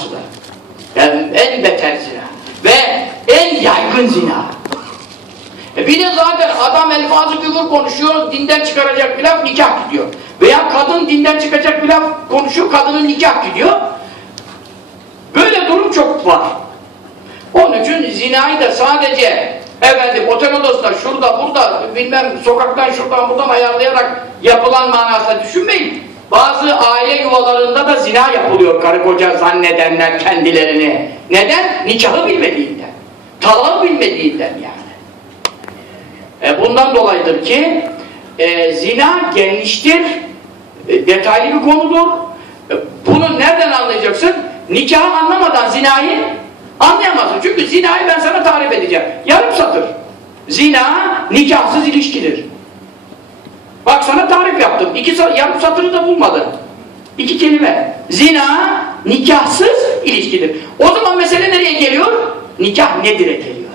zinasıdır. En, en beter zina. Ve en yaygın zina. E bir de zaten adam elfazı küfür konuşuyor, dinden çıkaracak bir laf nikah gidiyor. Veya kadın dinden çıkacak bir laf konuşuyor, kadının nikah gidiyor. Böyle durum çok var. Onun için zinayı da sadece efendim otel odasında şurada burada bilmem sokaktan şuradan buradan ayarlayarak yapılan manasında düşünmeyin. Zina yapılıyor karı koca zannedenler kendilerini. Neden? Nikahı bilmediğinden. Talağı bilmediğinden yani. E bundan dolayıdır ki e, zina geniştir, e, detaylı bir konudur. E, bunu nereden anlayacaksın? Nikahı anlamadan zinayı anlayamazsın. Çünkü zinayı ben sana tarif edeceğim. Yarım satır. Zina nikahsız ilişkidir. Bak sana tarif yaptım. İki, yarım satırı da bulmadın. İki kelime. Zina nikahsız ilişkidir. O zaman mesele nereye geliyor? Nikah nedir'e geliyor.